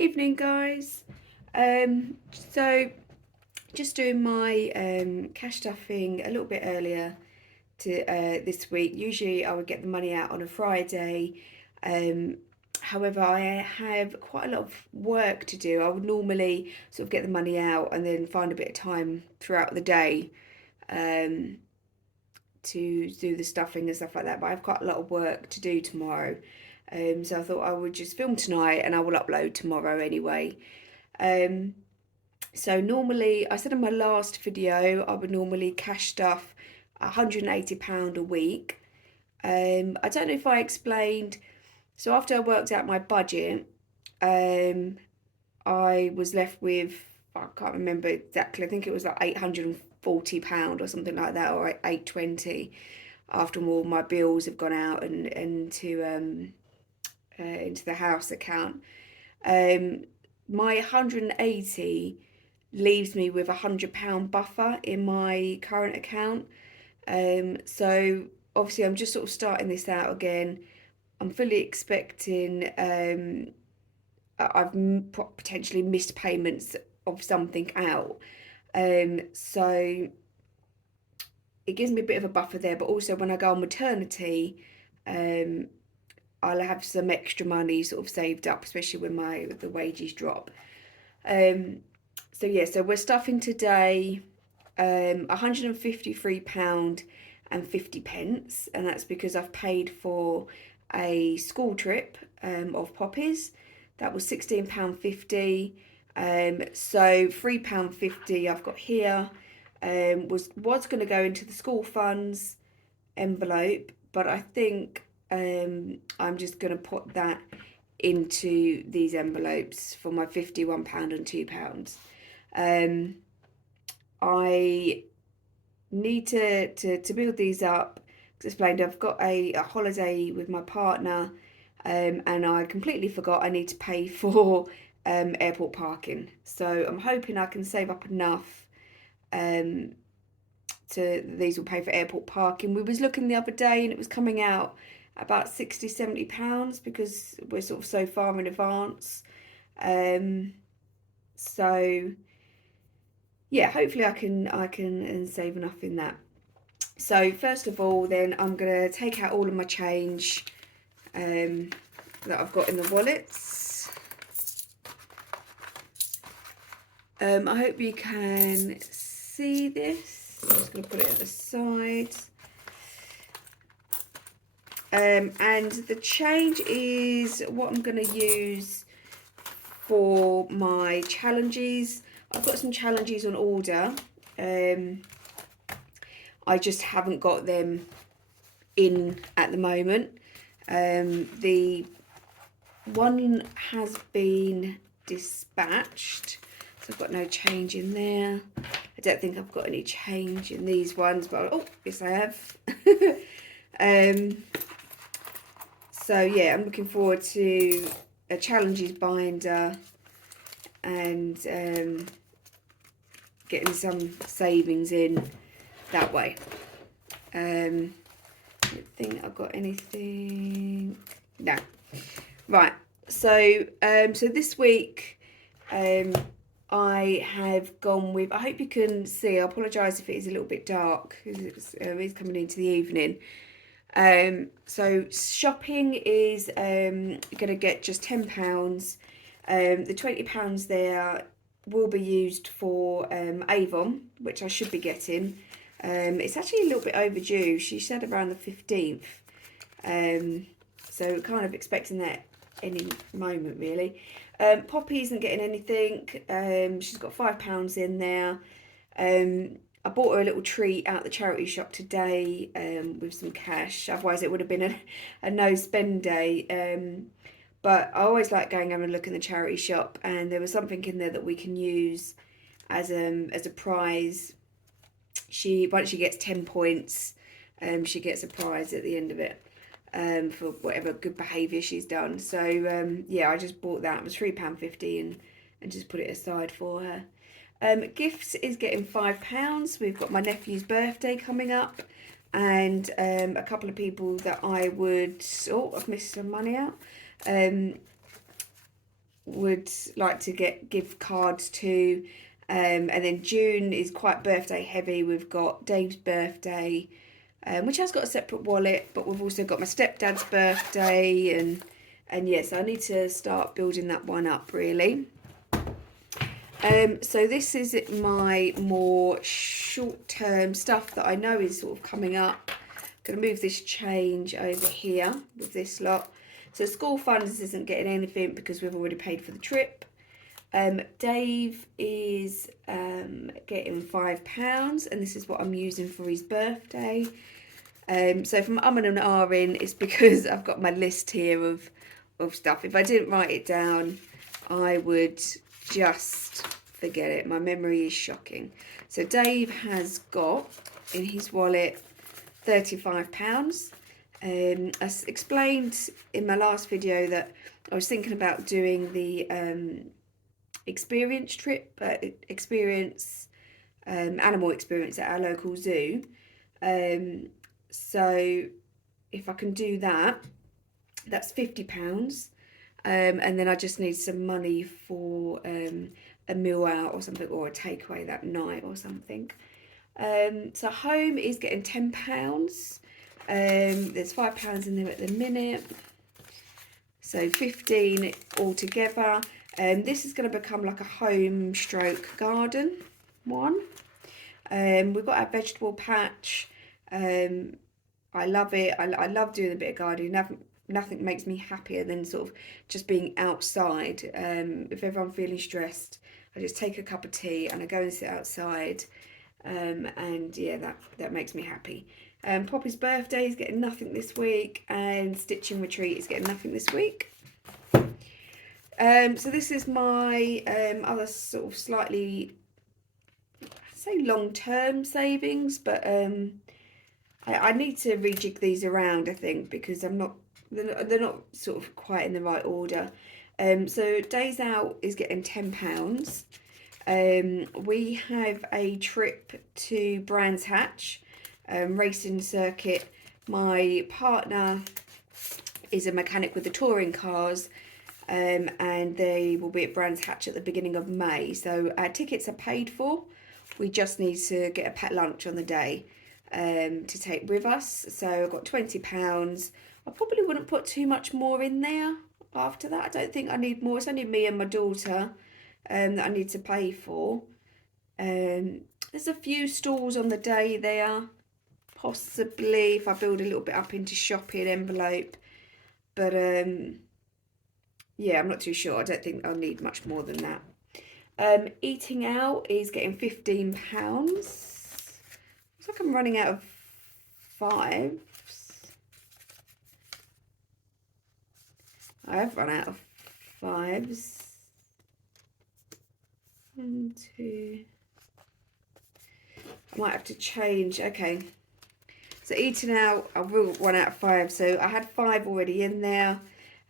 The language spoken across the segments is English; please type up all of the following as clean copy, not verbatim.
Evening, guys. So just doing my cash stuffing a little bit earlier to this week. Usually I would get the money out on a Friday. Um, However, I have quite a lot of work to do. I would normally sort of get the money out and then find a bit of time throughout the day um, to do the stuffing and stuff like that. But I have quite a lot of work to do tomorrow. So I thought I would just film tonight and I will upload tomorrow anyway. Um, so normally, I said in my last video, I would normally cash stuff £180 a week. I don't know if I explained. So after I worked out my budget, I was left with, I can't remember exactly, I think it was like £840 or something like that, or 820 after all my bills have gone out and into the house account. My 180 leaves me with £100 buffer in my current account. So obviously I'm just sort of starting this out again. I'm fully expecting I've potentially missed payments of something out. So it gives me a bit of a buffer there, but also when I go on maternity, um, I'll have some extra money sort of saved up, especially when the wages drop. So yeah, so we're stuffing today £153 and 50 pence, and that's because I've paid for a school trip of Poppy's. That was £16.50. So £3.50 I've got here was going to go into the school funds envelope, but I think I'm just going to put that into these envelopes for my £51 and £2. I need to build these up. As explained, I've got a holiday with my partner, and I completely forgot I need to pay for airport parking. So I'm hoping I can save up enough these will pay for airport parking. We was looking the other day and it was coming out about £60-70 because we're sort of so far in advance. So yeah, hopefully I can save enough in that. So first of all, then I'm gonna take out all of my change that I've got in the wallets. I hope you can see this. I'm just gonna put it at the side. And the change is what I'm gonna use for my challenges. I've got some challenges on order. I just haven't got them in at the moment. The one has been dispatched, so I've got no change in there. I don't think I've got any change in these ones, but oh, yes I have. So yeah, I'm looking forward to a challenges binder and getting some savings in that way. I don't think I've got anything. No. Right. So so this week I have gone with. I hope you can see. I apologise if it is a little bit dark because it's coming into the evening. So shopping is going to get just £10. The £20 there will be used for Avon, which I should be getting. It's actually a little bit overdue. She said around the 15th. So kind of expecting that any moment really. Poppy isn't getting anything. She's got £5 in there. I bought her a little treat out the charity shop today with some cash. Otherwise it would have been a no spend day. But I always like going and having a look in the charity shop, and there was something in there that we can use as a prize. Once she gets 10 points, she gets a prize at the end of it for whatever good behaviour she's done. So yeah, I just bought that. It was £3.50 and just put it aside for her. Gifts is getting £5. We've got my nephew's birthday coming up, and a couple of people that I would. Oh, I've missed some money out. would like to get gift cards to. And then June is quite birthday heavy. We've got Dave's birthday, which has got a separate wallet, but we've also got my stepdad's birthday, and yes, I need to start building that one up really. So this is my more short-term stuff that I know is sort of coming up. I'm going to move this change over here with this lot. So school funds isn't getting anything because we've already paid for the trip. Dave is getting £5, and this is what I'm using for his birthday. So if I'm umming and ahhing, it's because I've got my list here of stuff. If I didn't write it down, I would just forget it. My memory is shocking. So Dave has got in his wallet £35. I explained in my last video that I was thinking about doing the experience trip, animal experience at our local zoo. So if I can do that, that's £50. And then I just need some money for a meal out or something, or a takeaway that night or something. So home is getting £10. There's £5 in there at the minute, so 15 altogether. This is going to become like a home stroke garden one. We've got our vegetable patch. I love it. I love doing a bit of gardening. Nothing makes me happier than sort of just being outside. If ever I'm feeling stressed, I just take a cup of tea and I go and sit outside. And yeah, that makes me happy. Poppy's birthday is getting nothing this week, and Stitching Retreat is getting nothing this week. So this is my other sort of slightly, I'd say long-term savings, but I need to rejig these around, I think, because they're not sort of quite in the right order. So Days Out is getting £10. We have a trip to Brands Hatch racing circuit. My partner is a mechanic with the touring cars, and they will be at Brands Hatch at the beginning of May. So our tickets are paid for. We just need to get a pet lunch on the day to take with us. So I've got £20. I probably wouldn't put too much more in there after that. I don't think I need more. It's only me and my daughter that I need to pay for. There's a few stalls on the day there, possibly if I build a little bit up into shopping envelope, but yeah, I'm not too sure. I don't think I'll need much more than that. Eating out is getting £15. Looks like I'm running out of fives. I have run out of fives. 1, 2. I might have to change. Okay. So eating out, I will run out of 5. So I had 5 already in there.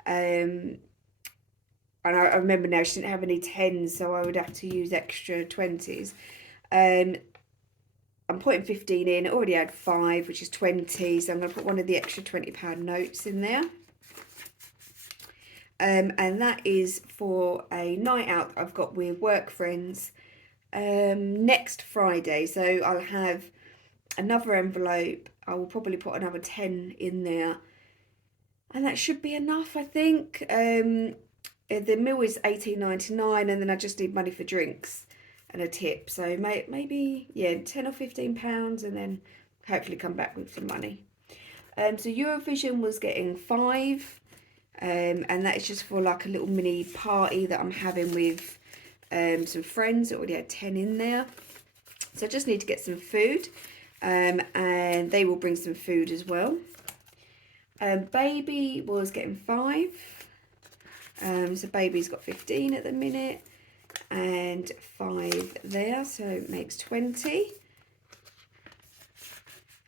And I remember now she didn't have any 10s, so I would have to use extra 20s. I'm putting 15 in. I already had 5, which is 20. So I'm going to put one of the extra £20 notes in there. And that is for a night out I've got with work friends next Friday. So I'll have another envelope. I will probably put another 10 in there. And that should be enough, I think. The meal is $18.99, and then I just need money for drinks and a tip. So maybe, yeah, £10 or £15, and then hopefully come back with some money. So Eurovision was getting 5. And that is just for like a little mini party that I'm having with some friends that already had 10 in there. So I just need to get some food, and they will bring some food as well. Baby was getting 5. So Baby's got 15 at the minute, and 5 there, so it makes 20.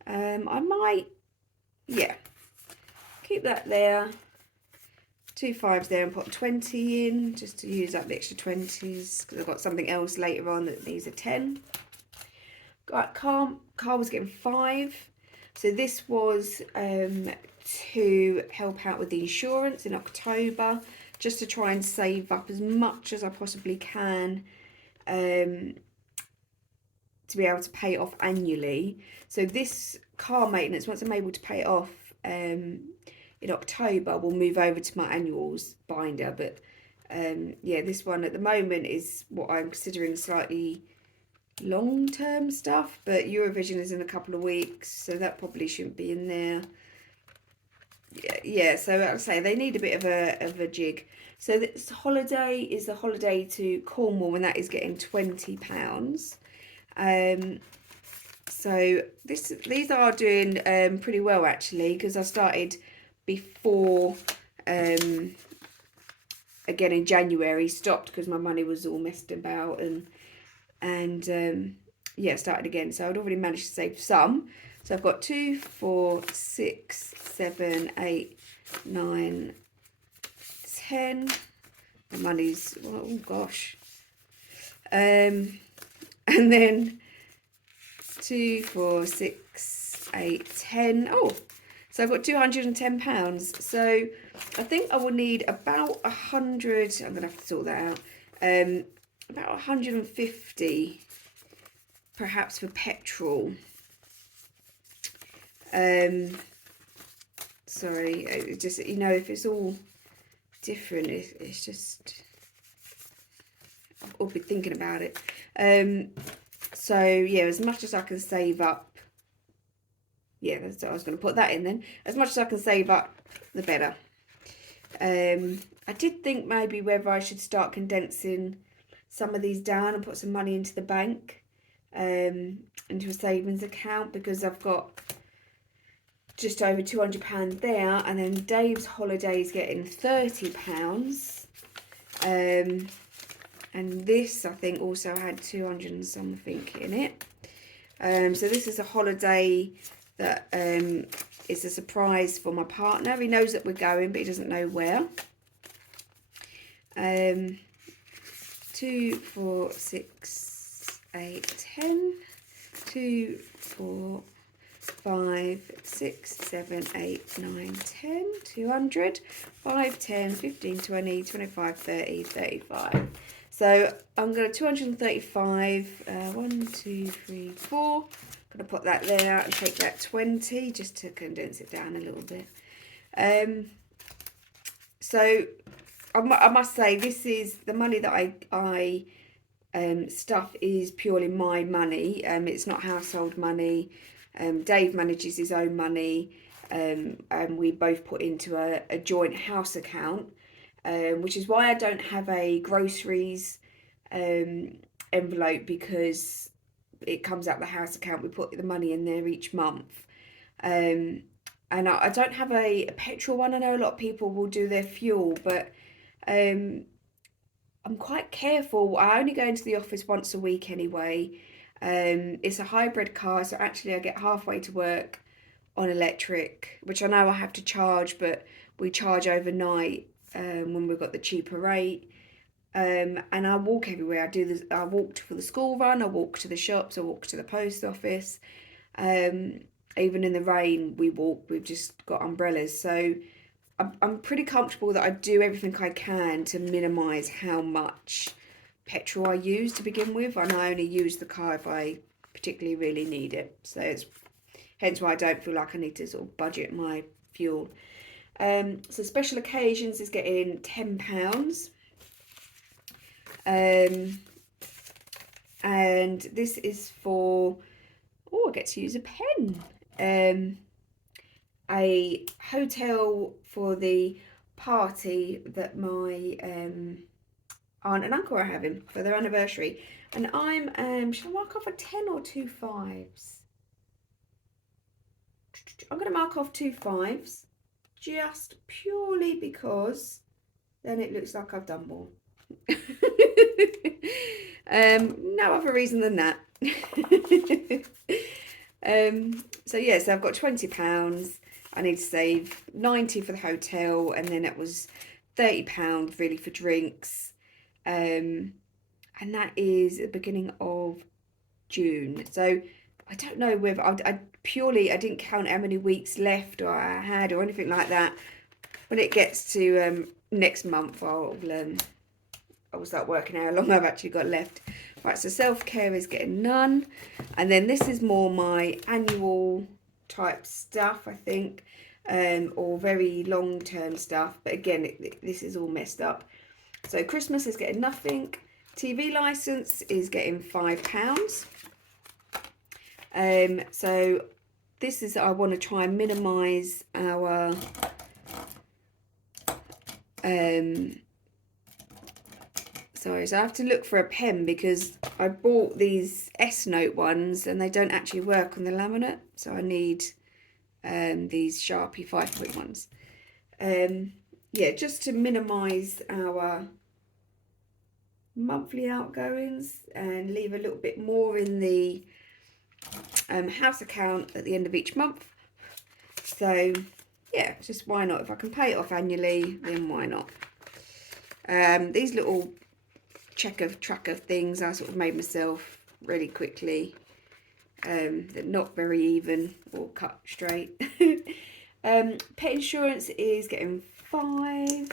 I might, yeah, keep that there. 2 5s there and put 20 in, just to use up the extra 20s, because I've got something else later on that needs a 10. Got Carl was getting 5. So this was to help out with the insurance in October, just to try and save up as much as I possibly can to be able to pay it off annually. So this car maintenance, once I'm able to pay it off in October, will move over to my annuals binder. But yeah, this one at the moment is what I'm considering slightly long-term stuff, but Eurovision is in a couple of weeks, so that probably shouldn't be in there. Yeah, so I'll say they need a bit of a jig. So this holiday is a holiday to Cornwall, and that is getting £20. So these are doing pretty well actually, because I started before again in January, stopped because my money was all messed about, and yeah, started again. So I'd already managed to save some. So I've got 2, 4, 6, 7, 8, 9, 10. The money's, oh gosh. And then 2, 4, 6, 8, 10. Oh, so I've got £210. So I think I will need about 100. I'm gonna have to sort that out. About 150, perhaps, for petrol. Sorry, it just, you know, if it's all different, it's just, I'll be thinking about it. So yeah, as much as I can save up, yeah, that's what I was going to put that in then. As much as I can save up, the better. I did think maybe whether I should start condensing some of these down and put some money into the bank, into a savings account, because I've got just over £200 there, and then Dave's holiday is getting £30. And this, I think, also had 200 and something in it. So this is a holiday that is a surprise for my partner. He knows that we're going, but he doesn't know where. 2, 4, 6, 8, 10. 2, 4, 5, 6, 7, 8, 9, 10, 200, 5, 10, 15, 20, 25, 30, 35. So I'm going to 235, 1, 2, 3, 4. I'm going to put that there and take that 20 just to condense it down a little bit. So I must say, this is the money that I stuff is purely my money. It's not household money. Dave manages his own money, and we both put into a joint house account, which is why I don't have a groceries envelope, because it comes out the house account. We put the money in there each month. And I don't have a petrol one. I know a lot of people will do their fuel, but I'm quite careful. I only go into the office once a week anyway. It's a hybrid car, so actually I get halfway to work on electric, which I know I have to charge, but we charge overnight when we've got the cheaper rate. And I walk everywhere. I walked for the school run, I walk to the shops, I walk to the post office. Even in the rain we walk. We've just got umbrellas, so I'm pretty comfortable that I do everything I can to minimise how much petrol I use to begin with, and I only use the car if I particularly really need it. So it's hence why I don't feel like I need to sort of budget my fuel. So special occasions is getting £10. And this is for, oh, I get to use a pen. A hotel for the party that my aunt and uncle are having for their anniversary, and I'm should I mark off a 10 or 2 5s? I'm going to mark off 2 5s, just purely because then it looks like I've done more. No other reason than that. So yeah, so I've got £20. I need to save 90 for the hotel, and then it was £30 really for drinks. And that is the beginning of June. So I don't know whether I didn't count how many weeks left or I had or anything like that. when it gets to next month, I will start working out how long I've actually got left. Right, so self-care is getting none. And then this is more my annual type stuff, I think, or very long-term stuff. But again, this is all messed up. So Christmas is getting nothing. TV license is getting £5. So this is, I want to try and minimise our sorry, so I have to look for a pen because I bought these S-Note ones and they don't actually work on the laminate. So I need these Sharpie 5-point ones. Yeah, just to minimise our monthly outgoings and leave a little bit more in the house account at the end of each month. So yeah, just why not? If I can pay it off annually, then why not? These little tracker things I sort of made myself really quickly. They're not very even or cut straight. Pet insurance is getting 5.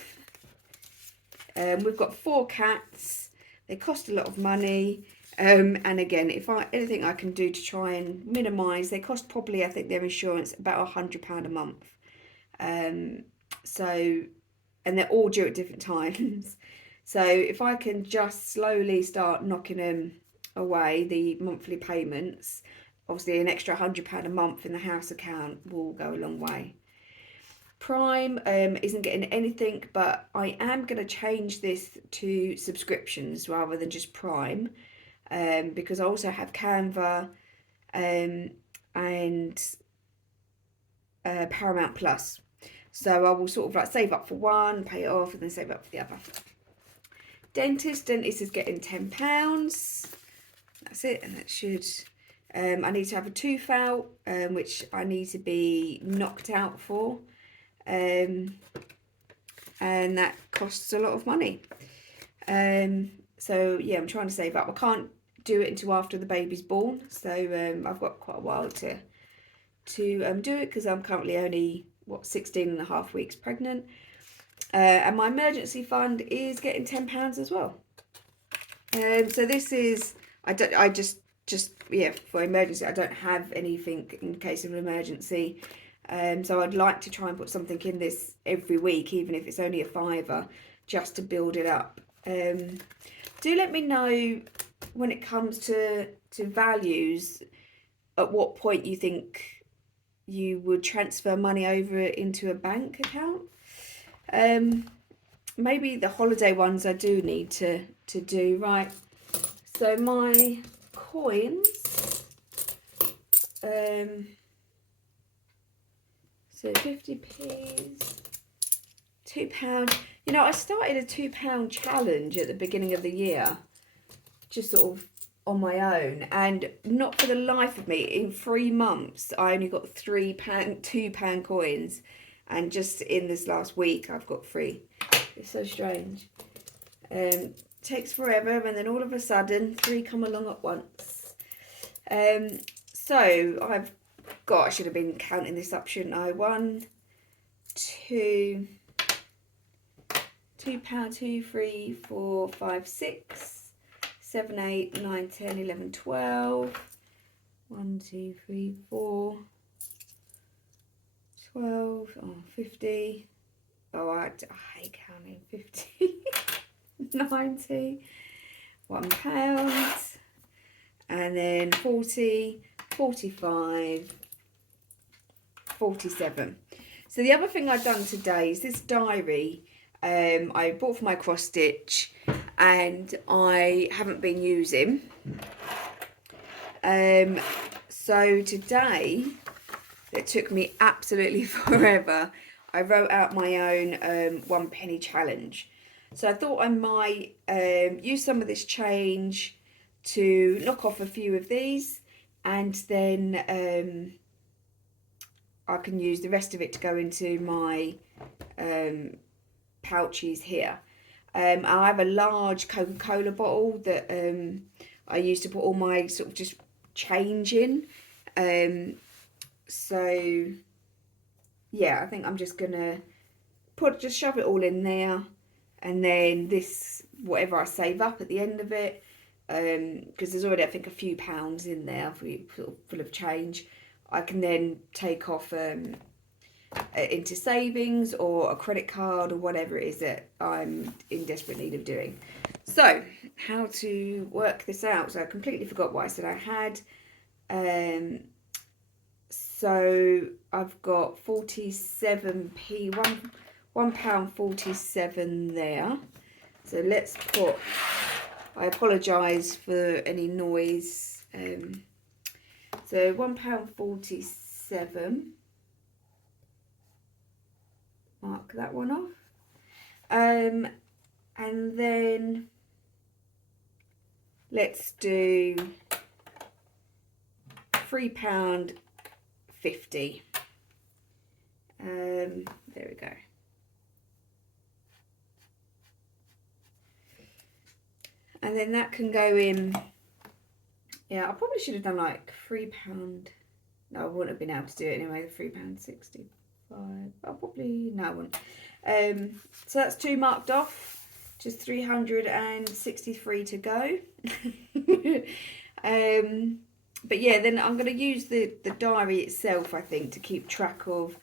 We've got 4 cats. They cost a lot of money. And again, anything I can do to try and minimise, they cost probably, I think their insurance about £100 a month. So, and they're all due at different times. So if I can just slowly start knocking them away, the monthly payments, obviously an extra £100 a month in the house account will go a long way. Prime isn't getting anything, but I am going to change this to subscriptions rather than just Prime, because I also have Canva and Paramount Plus. So I will sort of like save up for one, pay it off, and then save up for the other. Dentist is getting £10. That's it, and that should. I need to have a tooth out, which I need to be knocked out for, and that costs a lot of money. So yeah, I'm trying to save up. I can't do it until after the baby's born, so I've got quite a while to do it because I'm currently only 16 and a half weeks pregnant. And my emergency fund is getting £10 as well. So this is, for emergency, I don't have anything in case of an emergency. So I'd like to try and put something in this every week, even if it's only a £5, just to build it up. Do let me know when it comes to values, at what point you think you would transfer money over into a bank account. Maybe the holiday ones I do need to do. Right, so my coins, so 50p's, £2. You know, I started a £2 challenge at the beginning of the year, just sort of on my own, and not for the life of me, in 3 months I only got £2 coins, and just in this last week I've got 3. It's so strange. Takes forever, and then all of a sudden 3 come along at once. So I should have been counting this up, shouldn't I? 1, 2, £2, 2, 3, 4, 5, 6, 7, 8, 9, 10, 11, 12. 1, 2, 3, 4, 12, 50. Oh, I hate counting. 50, 90, £1, and then 40, 45, 47. So the other thing I've done today is this diary. I bought for my cross stitch, and I haven't been using. So today, it took me absolutely forever. I wrote out my own 1 penny challenge. So I thought I might use some of this change to knock off a few of these, and then I can use the rest of it to go into my pouches here. I have a large Coca-Cola bottle that I use to put all my sort of just change in. So yeah, I think I'm just gonna just shove it all in there, and then this, whatever I save up at the end of it, because there's already, I think, a few pounds in there full of change, I can then take off into savings or a credit card or whatever it is that I'm in desperate need of doing. So how to work this out. So I completely forgot what I said I had. So I've got 47p, £1.47 there. So let's put, I apologise for any noise. So £1.47. Mark that one off. And then let's do £3.50. There we go. And then that can go in. Yeah, I probably should have done like £3. No, I wouldn't have been able to do it anyway. The £3.65. I'll probably, no, I wouldn't. So that's 2 marked off. Just 363 to go. But yeah, then I'm going to use the diary itself, I think, to keep track of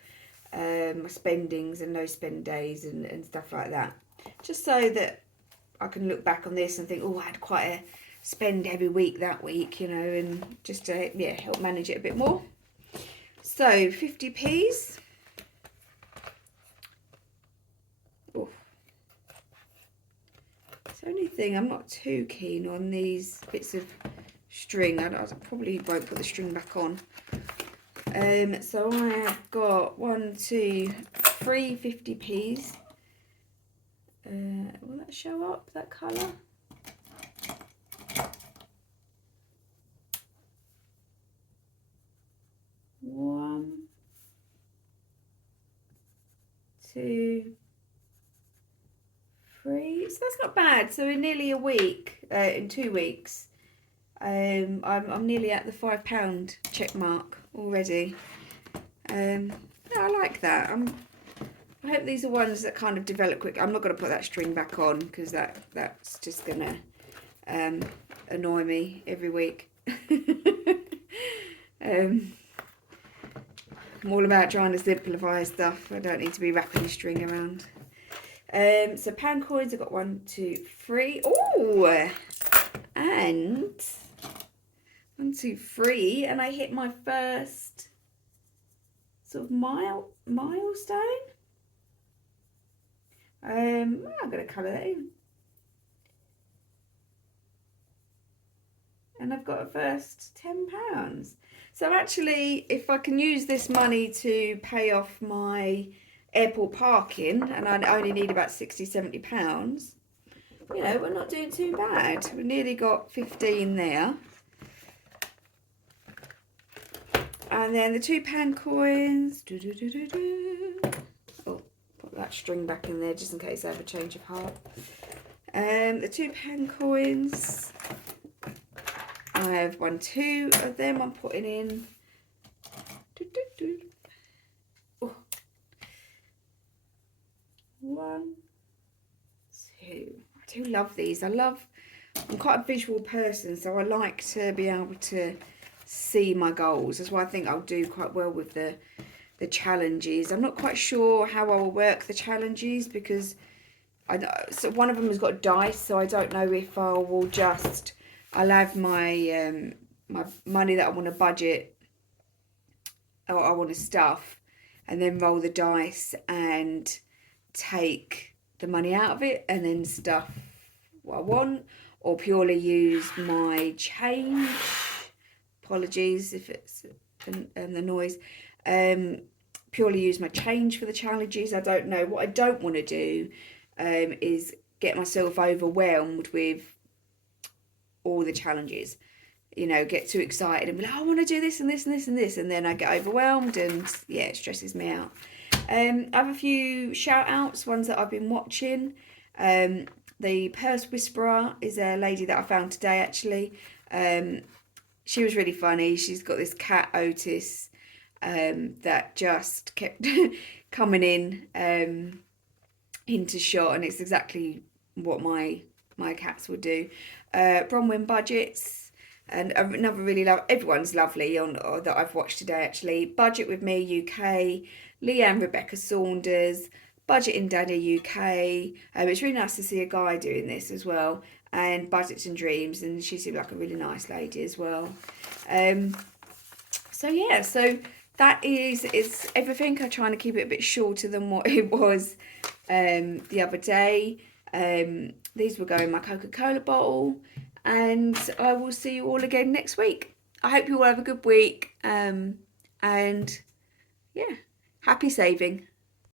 my spendings and no spend days and stuff like that. Just so that I can look back on this and think, oh, I had quite a spend every week that week, you know, and just to, yeah, help manage it a bit more. So 50p's. Oh. It's the only thing, I'm not too keen on these bits of string. I probably won't put the string back on. So I have got 1, 2, 3 50p's. Will that show up, that colour? One, 2, 3. So that's not bad. So in nearly a week, in 2 weeks, I'm nearly at the £5 check mark already. Yeah, I like that. I hope these are ones that kind of develop quick. I'm not going to put that string back on because that's just going to annoy me every week. I'm all about trying to simplify stuff. I don't need to be wrapping the string around. So pound coins, I've got 1, 2, 3. Oh, and 1, 2, 3, and I hit my first sort of milestone. I'm going to colour that in. And I've got a first £10. So actually, if I can use this money to pay off my airport parking, and I only need about £60–70, you know, we're not doing too bad. We've nearly got 15 there. And then the £2 coins. Oh, put that string back in there just in case I have a change of heart. The £2 coins. I have 1, 2 of them I'm putting in. Oh. 1, 2. I do love these. I'm quite a visual person, so I like to be able to see my goals. That's why I think I'll do quite well with the challenges. I'm not quite sure how I will work the challenges because so one of them has got dice, so I don't know if I will just, I'll have my my money that I want to budget or I want to stuff, and then roll the dice and take the money out of it and then stuff what I want, or purely use my change. Apologies if it's the noise. Purely use my change for the challenges. I don't know. What I don't want to do is get myself overwhelmed with all the challenges. You know, get too excited and be like, I want to do this and this and this and this, and then I get overwhelmed and yeah, it stresses me out. I have a few shout outs, ones that I've been watching. The Purse Whisperer is a lady that I found today actually. She was really funny. She's got this cat, Otis, that just kept coming in. into shot, and it's exactly what my cats would do. Bronwen Budgets, and another really everyone's lovely on that I've watched today actually. Budget with Me UK, Leanne Rebecca Saunders, Budget in Daddy UK. It's really nice to see a guy doing this as well, and Budgets and Dreams, and she seemed like a really nice lady as well. So yeah, so that is everything. I'm trying to keep it a bit shorter than what it was the other day. These will go in my Coca-Cola bottle, and I will see you all again next week. I hope you all have a good week, and yeah, happy saving.